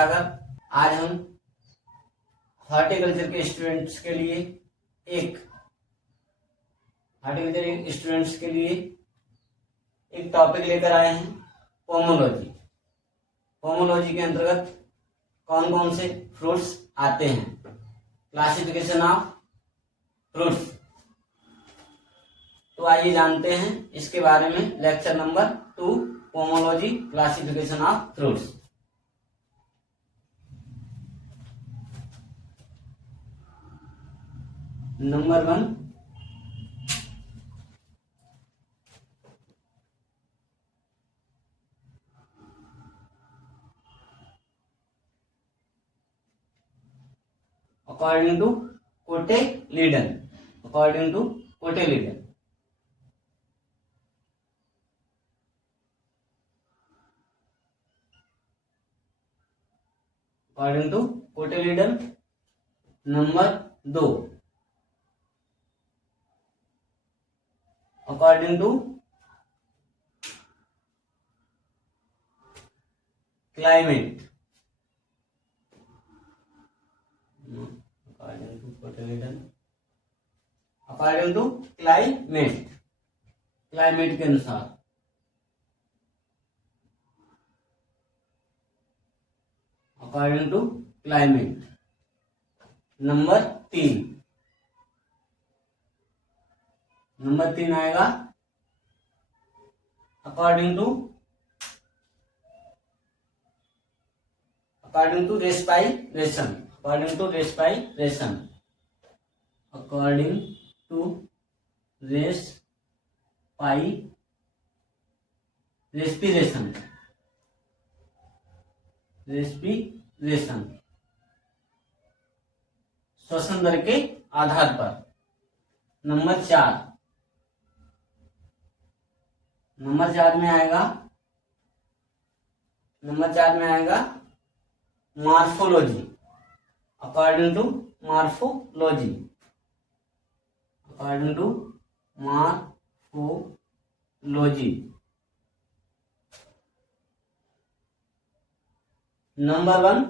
सागर। आज हम हॉर्टिकल्चर के स्टूडेंट्स के लिए एक टॉपिक लेकर आए हैं, पोमोलॉजी। पोमोलॉजी के अंतर्गत कौन कौन से फ्रूट्स आते हैं, क्लासिफिकेशन ऑफ फ्रूट्स। तो आइए जानते हैं इसके बारे में। Lecture number 2, pomology, classification of fruits. Number 1, according to Cote-Leydon. According to Cote-Leydon. According to Cote-Leydon. Number 2, according to climate. According to Cote-Leydon. According to climate. Climate के अनुसार। According to climate. नंबर 3 आएगा according to respiration. According to respiration. According to respiration. श्वसन दर के आधार पर। Number 4 में आएगा morphology. According to morphology. According to morphology. Number 1,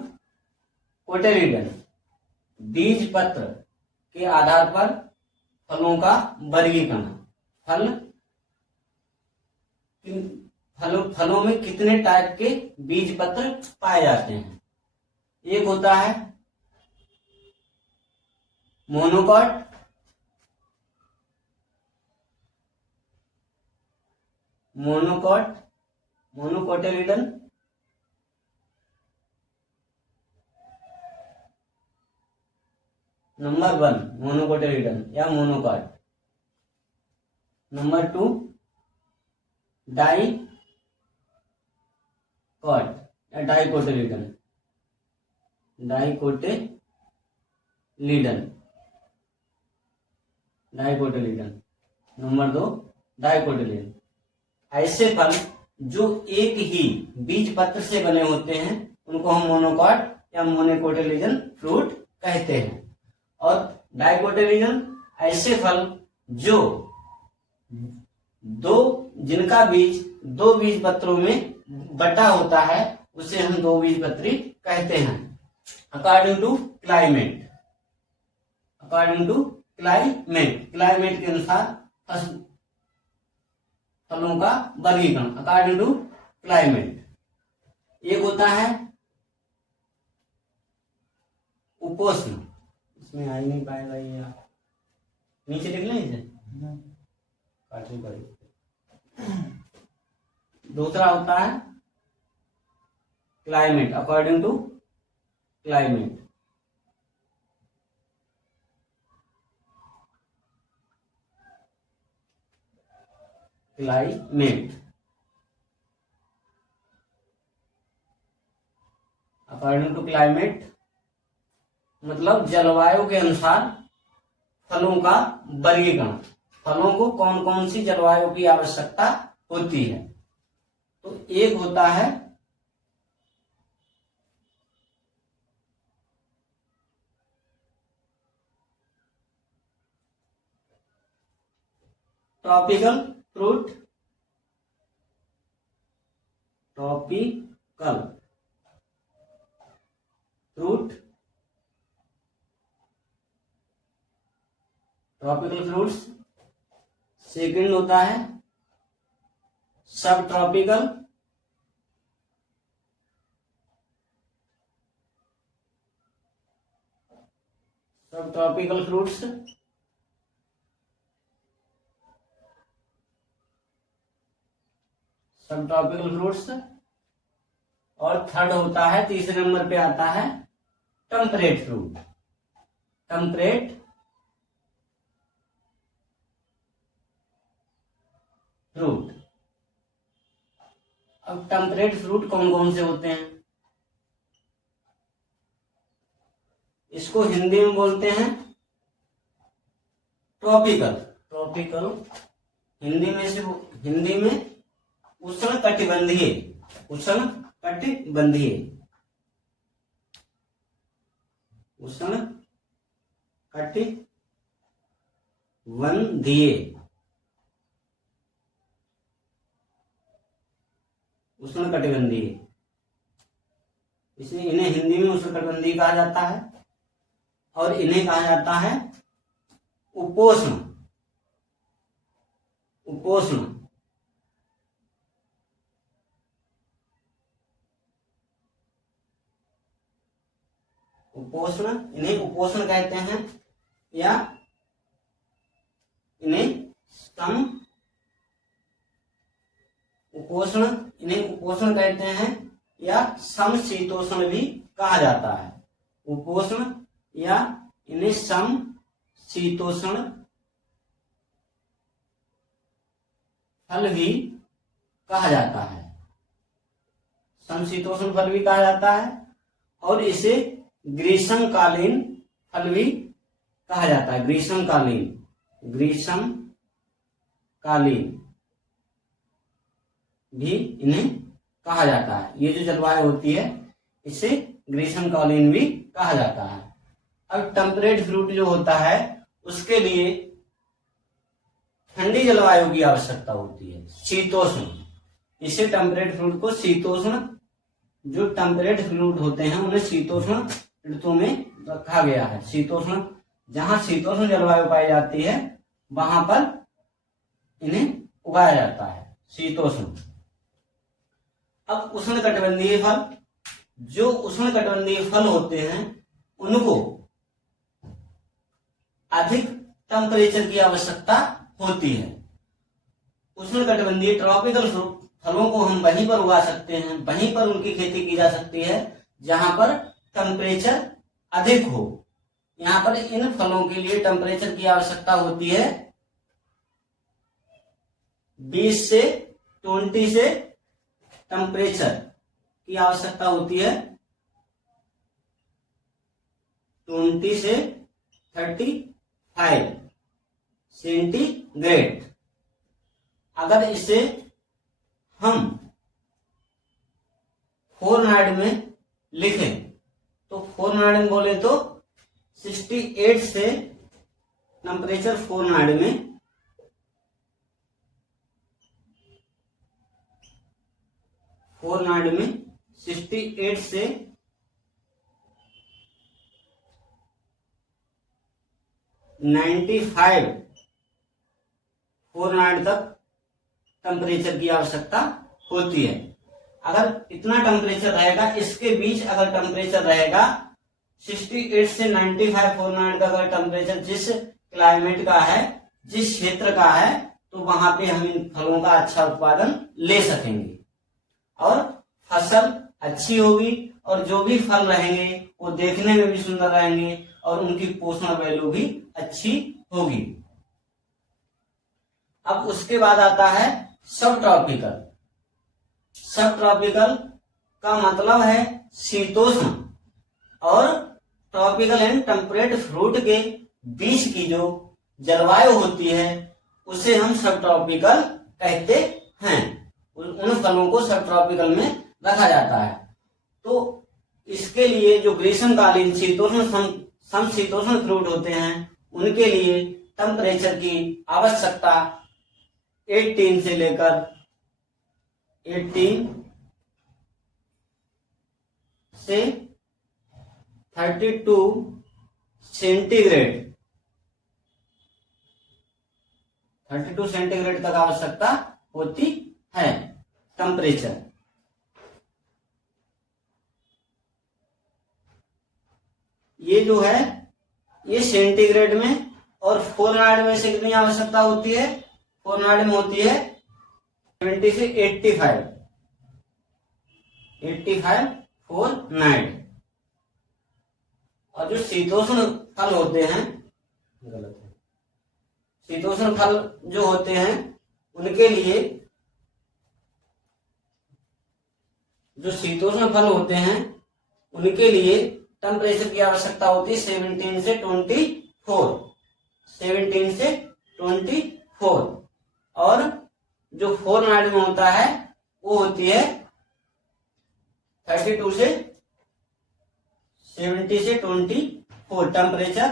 cotyledon. बीज पत्र के आधार पर फलों का वर्गीकरण। फलों में कितने टाइप के बीज पत्र पाए जाते हैं। एक होता है मोनोकॉट, मोनोकोटिलीडन। नंबर 1 मोनोकोटिलीडन या मोनोकॉट। नंबर 2 डाइकॉट या डाइकोटिलीडन। डाइकोटिलीडन। नंबर 2 डाइकोटिलीडन। ऐसे फल जो एक ही बीज पत्र से बने होते हैं उनको हम मोनोकॉट या मोनोकोटिलीडन फ्रूट कहते हैं। और डाइकोटिलीडन ऐसे फल जो जिनका बीज 2 बीज पत्रों में बटा होता है उसे हम 2 बीज पत्री कहते हैं। अकॉर्डिंग टू क्लाइमेट के अनुसार फलों का वर्गीकरण। According to climate. एक होता है उपोष्ण। इसमें आ ही नहीं पाएगा ये, आप नीचे लिख लें इसे, काटनी पड़ेगी। दूसरा होता है climate. According to climate. According to climate मतलब जलवायु के अनुसार फलों का वर्गीकरण। फलों को कौन कौन सी जलवायु की आवश्यकता होती है। तो एक होता है tropical fruit. Fruit, tropical fruits. Second होता है सब ट्रॉपिकल, सब ट्रॉपिकल फ्रूट्स। सब ट्रॉपिकल फ्रूट्स। और थर्ड होता है, तीसरे नंबर पे आता है टेम्परेट फ्रूट, टेम्परेट फ्रूट। अब टेम्परेट फ्रूट कौन कौन से होते हैं? इसको हिंदी में बोलते हैं ट्रॉपिकल, ट्रॉपिकल। हिंदी में उष्ण कटिबंधीय, उष्ण कटिबंधीय, उष्ण कटिबंधीय, उष्ण कटिबंधीय। इसलिए इन्हें हिंदी में उष्ण कटिबंधीय कहा जाता है। और इन्हें कहा जाता है उपोष्ण, उपोष्ण। उपोष्ण, इन्हें उपोष्ण कहते हैं, या इन्हें सम उपोष्ण, इन्हें उपोष्ण कहते हैं या समशीतोष्ण भी कहा जाता है। उपोष्ण या इन्हें समशीतोष्ण फल भी कहा जाता है, समशीतोष्ण फल भी कहा जाता है। और इसे ग्रीष्मकालीन फल भी कहा जाता है, ग्रीष्मकालीन, ग्रीष्मकालीन भी इन्हें कहा जाता है। ये जो जलवायु होती है इसे ग्रीष्मकालीन भी कहा जाता है। अब टेम्परेट फ्रूट जो होता है उसके लिए ठंडी जलवायु की आवश्यकता होती है, शीतोष्ण। इसे टेम्परेट फ्रूट को शीतोष्ण, जो टेम्परेट फ्रूट होते हैं उन्हें शीतोष्ण ऋतु में रखा गया है। शीतोष्ण, जहां शीतोष्ण जलवायु पाई जाती है वहां पर इन्हें उगाया जाता है, शीतोष्ण। अब उष्णकटिबंधीय फल, जो उष्णकटिबंधीय फल होते हैं उनको अधिक टेम्परेचर की आवश्यकता होती है। उष्णकटिबंधीय ट्रॉपिकल फलों को हम वहीं पर उगा सकते हैं, वहीं पर उनकी खेती की जा सकती है जहां पर टेम्परेचर अधिक हो। यहाँ पर इन फलों के लिए टेम्परेचर की आवश्यकता होती है 20 से 20 से टेम्परेचर की आवश्यकता होती है 20 से 35 सेंटीग्रेड। अगर इसे हम फ़ारेनहाइट में लिखें तो फ़ारेनहाइट में बोले तो 68 से टेम्परेचर फ़ारेनहाइट में 68 से 95 फ़ारेनहाइट तक टेम्परेचर की आवश्यकता होती है। अगर इतना टेम्परेचर रहेगा, इसके बीच अगर टेम्परेचर रहेगा 68 से 95 फ़ारेनहाइट का अगर टेम्परेचर जिस क्लाइमेट का है, जिस क्षेत्र का है, तो वहां पे हम इन फलों का अच्छा उत्पादन ले सकेंगे और फसल अच्छी होगी और जो भी फल रहेंगे वो देखने में भी सुंदर रहेंगे और उनकी पोषण वैल्यू भी अच्छी होगी। अब उसके बाद आता है सब ट्रॉपिकल। सब ट्रॉपिकल का मतलब है शीतोष्ण, और ट्रॉपिकल एंड टेम्परेट फ्रूट के बीच की जो जलवायु होती है उसे हम सब ट्रॉपिकल कहते हैं। उन फलों को सब ट्रॉपिकल में रखा जाता है। तो इसके लिए जो ग्रीष्मकालीन शीतोष्ण समशीतोष्ण फ्रूट होते हैं उनके लिए टेम्परेचर की आवश्यकता 18 से लेकर 18 से 32 सेंटीग्रेड 32 सेंटीग्रेड तक आवश्यकता होती है टेम्परेचर। ये जो है ये सेंटीग्रेड में, और फ़ारेनहाइट में से कितनी आवश्यकता होती है? फ़ारेनहाइट में होती है 70 से 85 फ़ारेनहाइट। और जो शीतोष्ण फल होते हैं, गलत है, शीतोष्ण फल जो होते हैं उनके लिए, जो शीतोष्ण फल होते हैं उनके लिए टेम्परेचर की आवश्यकता होती है 17 से 24, 17 से 24। और जो फ़ारेनहाइट में होता है वो होती है 32 से 70 से 24 टेम्परेचर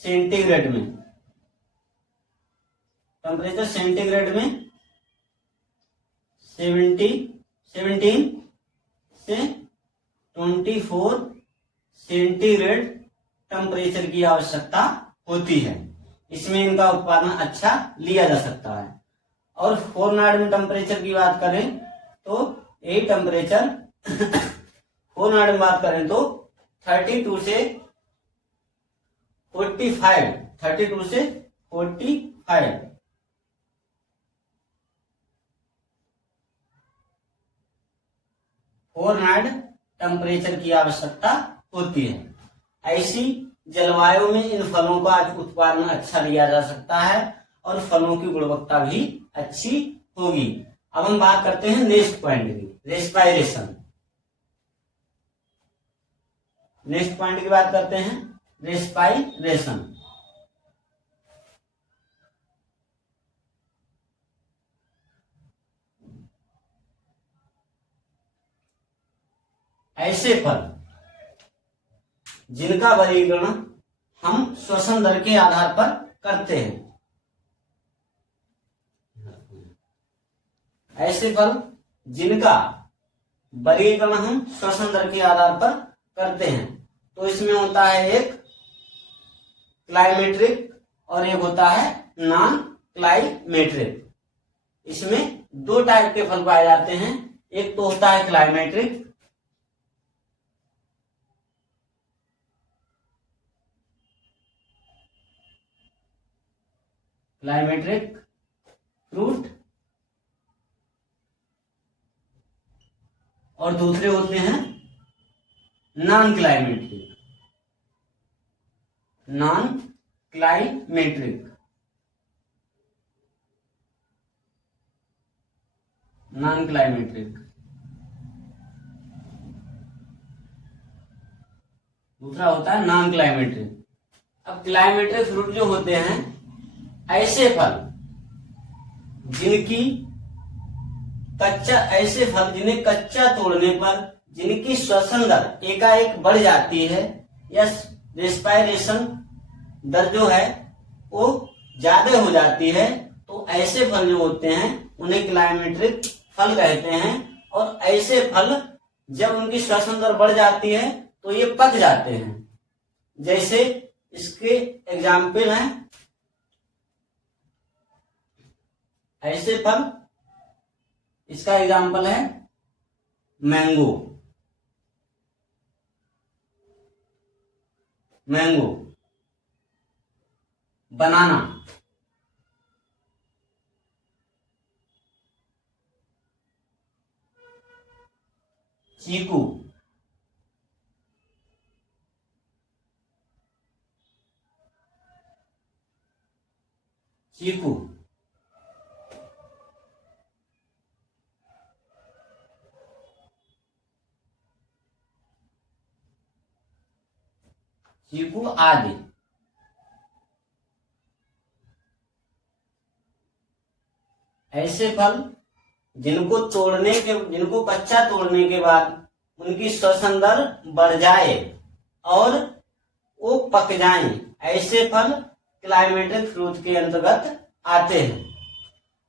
सेंटीग्रेड में। टेम्परेचर सेंटीग्रेड में 17 से 24 सेंटीग्रेड टेम्परेचर की आवश्यकता होती है। इसमें इनका उत्पादन अच्छा लिया जा सकता है। और फ़ारेनहाइट में टेम्परेचर की बात करें तो यही टेम्परेचर फ़ारेनहाइट में बात करें तो 32 से 45, 32 से 45 फ़ारेनहाइट टेम्परेचर की आवश्यकता होती है। ऐसी जलवायु में इन फलों का उत्पादन अच्छा लिया जा सकता है और फलों की गुणवत्ता भी अच्छी होगी। अब हम बात करते हैं नेक्स्ट पॉइंट की, रेस्पायरेशन। नेक्स्ट पॉइंट की बात करते हैं रेस्पायरेशन। ऐसे फल जिनका वर्गीकरण हम श्वसन दर के आधार पर करते हैं, ऐसे फल जिनका वर्गीकरण हम श्वसन दर के आधार पर करते हैं, तो इसमें होता है एक क्लाइमेट्रिक और एक होता है नॉन क्लाइमेट्रिक। इसमें दो टाइप के फल पाए जाते हैं। एक तो होता है क्लाइमेट्रिक, फ्रूट, और दूसरे होते हैं नॉन क्लाइमेट्रिक। दूसरा होता है नॉन क्लाइमेट्रिक। अब क्लाइमेट्रिक फ्रूट जो होते हैं, ऐसे फल जिन्हें कच्चा तोड़ने पर जिनकी श्वसन दर एकाएक बढ़ जाती है या रेस्पायरेशन दर जो है वो ज्यादा हो जाती है, तो ऐसे फल जो होते हैं उन्हें क्लाइमेट्रिक फल कहते हैं। और ऐसे फल जब उनकी श्वसन दर बढ़ जाती है तो ये पक जाते हैं। जैसे इसके एग्जाम्पल हैं ऐसे फल, इसका एग्जाम्पल है मैंगो, बनाना, चीकू, आदि। ऐसे फल जिनको कच्चा तोड़ने के बाद उनकी श्वसन दर बढ़ जाए और वो पक जाएं, ऐसे फल क्लाइमेट्रिक फ्रूट के अंतर्गत आते हैं।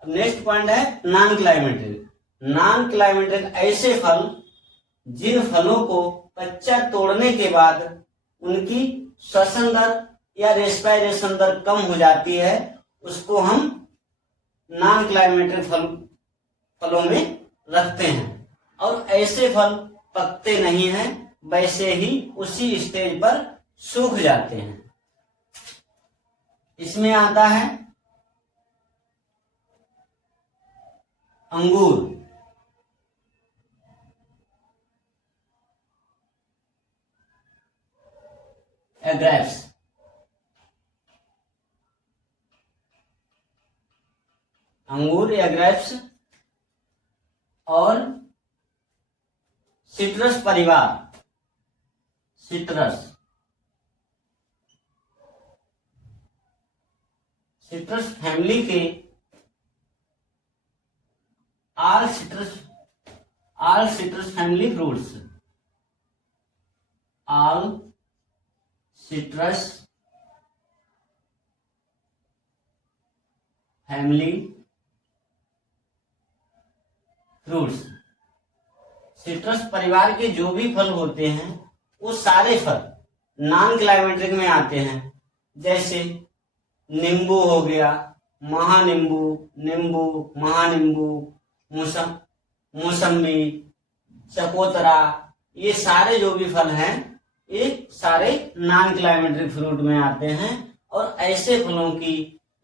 नेक्स्ट पॉइंट है नॉन क्लाइमेट्रिक ऐसे फल जिन फलों को कच्चा तोड़ने के बाद उनकी श्वसन दर या रेस्पिरेशन दर कम हो जाती है, उसको हम नॉन क्लाइमेटिक फलों में रखते हैं। और ऐसे फल पकते नहीं हैं, वैसे ही उसी स्टेज पर सूख जाते हैं। इसमें आता है अंगूर, ग्रेप्स, अंगूर या ग्रेप्स और सिट्रस परिवार, सिट्रस फैमिली के all citrus family fruits, all citrus family fruits, citrus परिवार के जो भी फल होते हैं वो सारे फल नॉन क्लाइमेटिक में आते हैं। जैसे नींबू हो गया, महानींबू, नींबू, महानींबू, मौसम्बी, चकोतरा, ये सारे जो भी फल हैं ये सारे नॉन क्लाइमेटिक फ्रूट में आते हैं। और ऐसे फलों की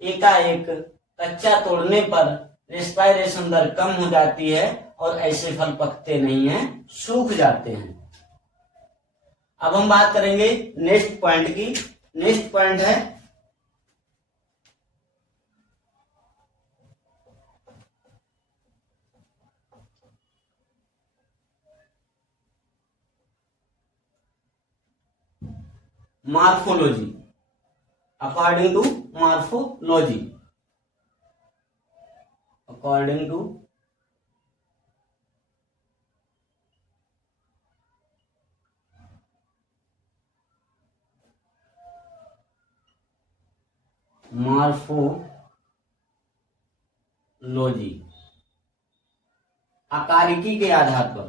एकाएक कच्चा तोड़ने पर रेस्पिरेशन दर कम हो जाती है और ऐसे फल पकते नहीं हैं, सूख जाते हैं। अब हम बात करेंगे नेक्स्ट पॉइंट की। नेक्स्ट पॉइंट है morphology. According to morphology, according to morphology, आकारिकी के आधार पर,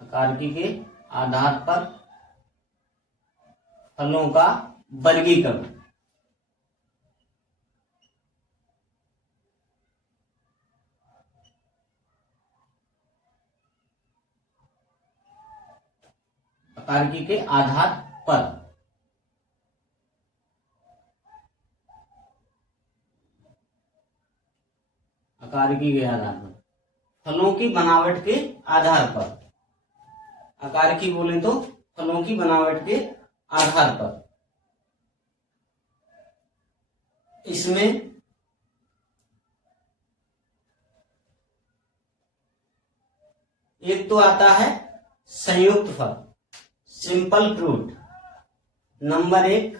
आकारिकी के आधार पर फलों का वर्गीकरण। आकारिकी के आधार पर, आकारिकी के आधार पर, फलों की बनावट के आधार पर, आकारिकी बोले तो फलों की बनावट के आधार पर। इसमें एक तो आता है संयुक्त फल, simple fruit, number 1।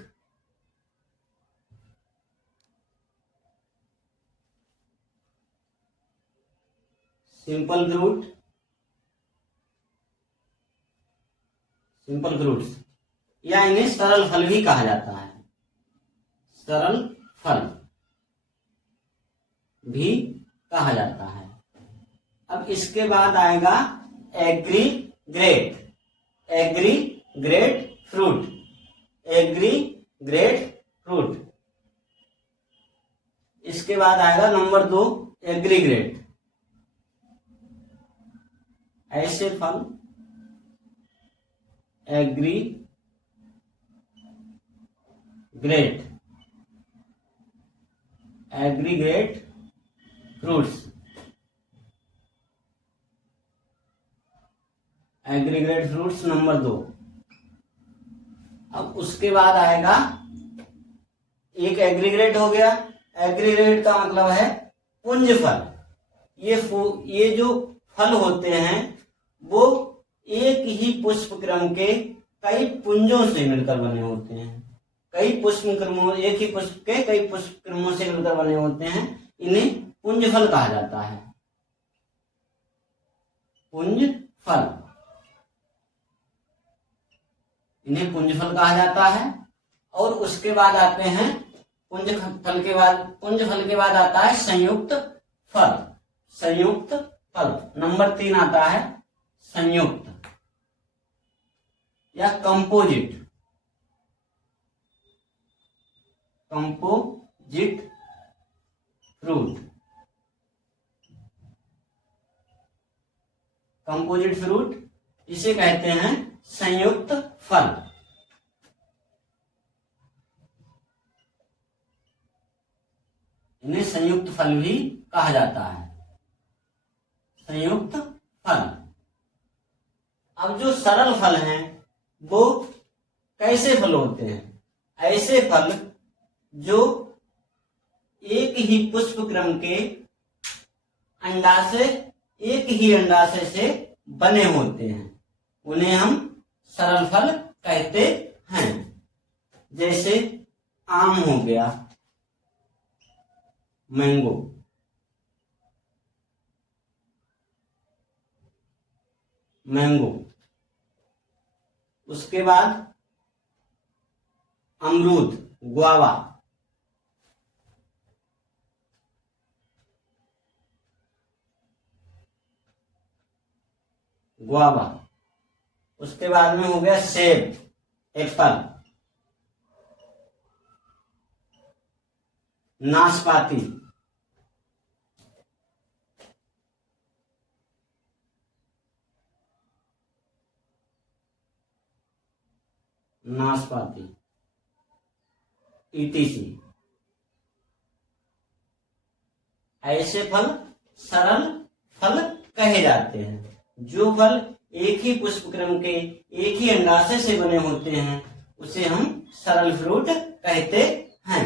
Simple fruit, simple fruits या इन्हें सरल फल भी कहा जाता है, सरल फल भी कहा जाता है। अब इसके बाद आएगा एग्रीग्रेट, एग्रीग्रेट फ्रूट, एग्रीग्रेट फ्रूट। इसके बाद आएगा नंबर 2 एग्रीग्रेट, ऐसे फल एग्रीग्रेट, एग्रीग्रेट फ्रूट्स, एग्रीग्रेट फ्रूट्स नंबर 2। अब उसके बाद आएगा एक एग्रीग्रेट हो गया। एग्रीग्रेट का मतलब है पुंज फल। ये जो फल होते हैं वो एक ही पुष्प क्रम के कई पुंजों से मिलकर बने होते हैं, कई पुष्प क्रमों, एक ही पुष्प के कई पुष्प क्रमों से मिलकर बने होते हैं। इन्हें पुंज फल कहा जाता है, पुंज फल, इन्हें पुंज फल कहा जाता है। और उसके बाद आते हैं पुंज फल के बाद आता है संयुक्त फल। संयुक्त फल नंबर 3 आता है संयुक्त या composite. Composite fruit. Composite fruit इसे कहते हैं संयुक्त फल। इन्हें संयुक्त फल भी कहा जाता है। संयुक्त फल। अब जो सरल फल हैं वो कैसे फल होते हैं? ऐसे फल जो एक ही पुष्प क्रम के अंडाशय, एक ही अंडाशय से बने होते हैं, उन्हें हम सरल फल कहते हैं। जैसे आम हो गया, मैंगो, मैंगो। उसके बाद अमरूद, गुआवा। गुआवा। उसके बाद में हो गया सेब, एप्पल। नाशपाती, नाशपाती, ईटीसी। ऐसे फल सरल फल कहे जाते हैं। जो फल एक ही पुष्प क्रम के, एक ही अंडाशय से बने होते हैं, उसे हम सरल फ्रूट कहते हैं।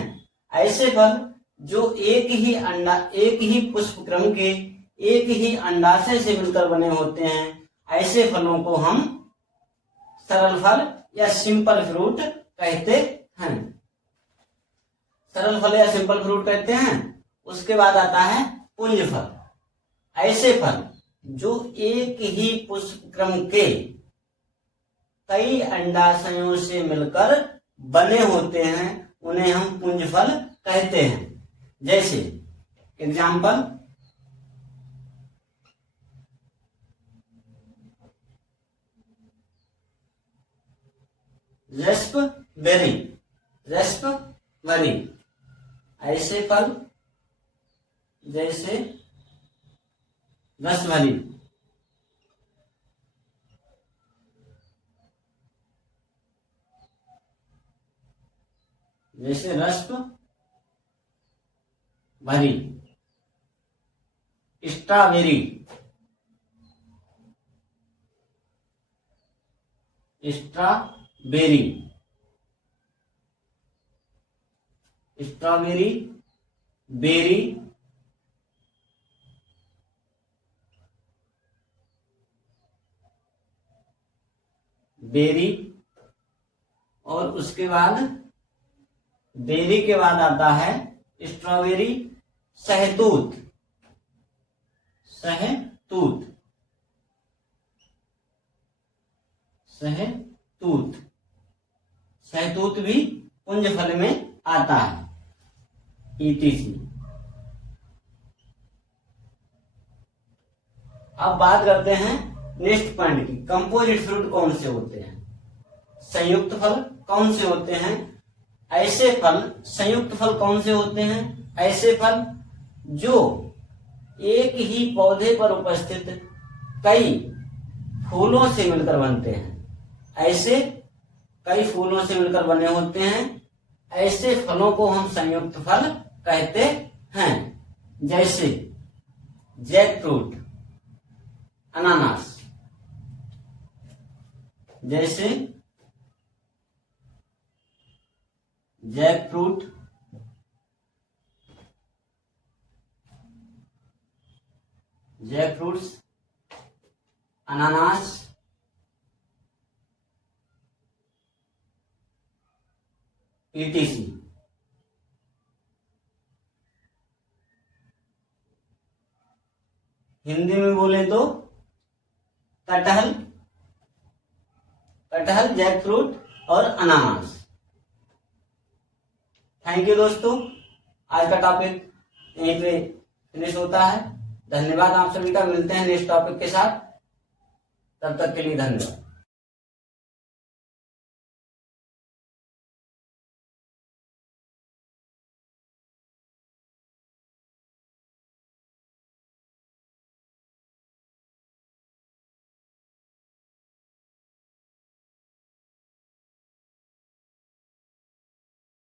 ऐसे फल जो एक ही पुष्प क्रम के, एक ही अंडाशय से मिलकर बने होते हैं, ऐसे फलों को हम सरल फल या सिंपल फ्रूट कहते हैं। सरल फल या सिंपल फ्रूट कहते हैं। उसके बाद आता है पुंज फल। ऐसे फल जो एक ही पुष्प क्रम के कई अंडाशयों से मिलकर बने होते हैं, उन्हें हम पुंज फल कहते हैं। जैसे एग्जाम्पल, रास्पबेरी, रास्पबेरी। ऐसे फल जैसे रसभरी, जैसे रसभरी। Strawberry, strawberry, strawberry, berry, berry. और उसके बाद बेरी के बाद आता है स्ट्रॉबेरी, सहतूत, सहतूत, सहतूत। सहतूत भी पुंज फल में आता है, ईटीसी। अब बात करते हैं नेक्स्ट पॉइंट की। कंपोजिट फ्रूट कौन से होते हैं? संयुक्त फल कौन से होते हैं? ऐसे फल, संयुक्त फल कौन से होते हैं? ऐसे फल जो एक ही पौधे पर उपस्थित कई फूलों से मिलकर बनते हैं। ऐसे कई फूलों से मिलकर बने होते हैं, ऐसे फलों को हम संयुक्त फल कहते हैं। जैसे जैक फ्रूट, अनानास। जैसे जैक फ्रूट, जैक फ्रूट्स, अनानास, ईटीसी। हिंदी में बोले तो कटहल, कटहल, जैक फ्रूट और अनानास। थैंक यू दोस्तों, आज का टॉपिक यहीं पे फिनिश होता है। धन्यवाद आप सभी का, मिलते हैं नेक्स्ट टॉपिक के साथ, तब तक के लिए धन्यवाद।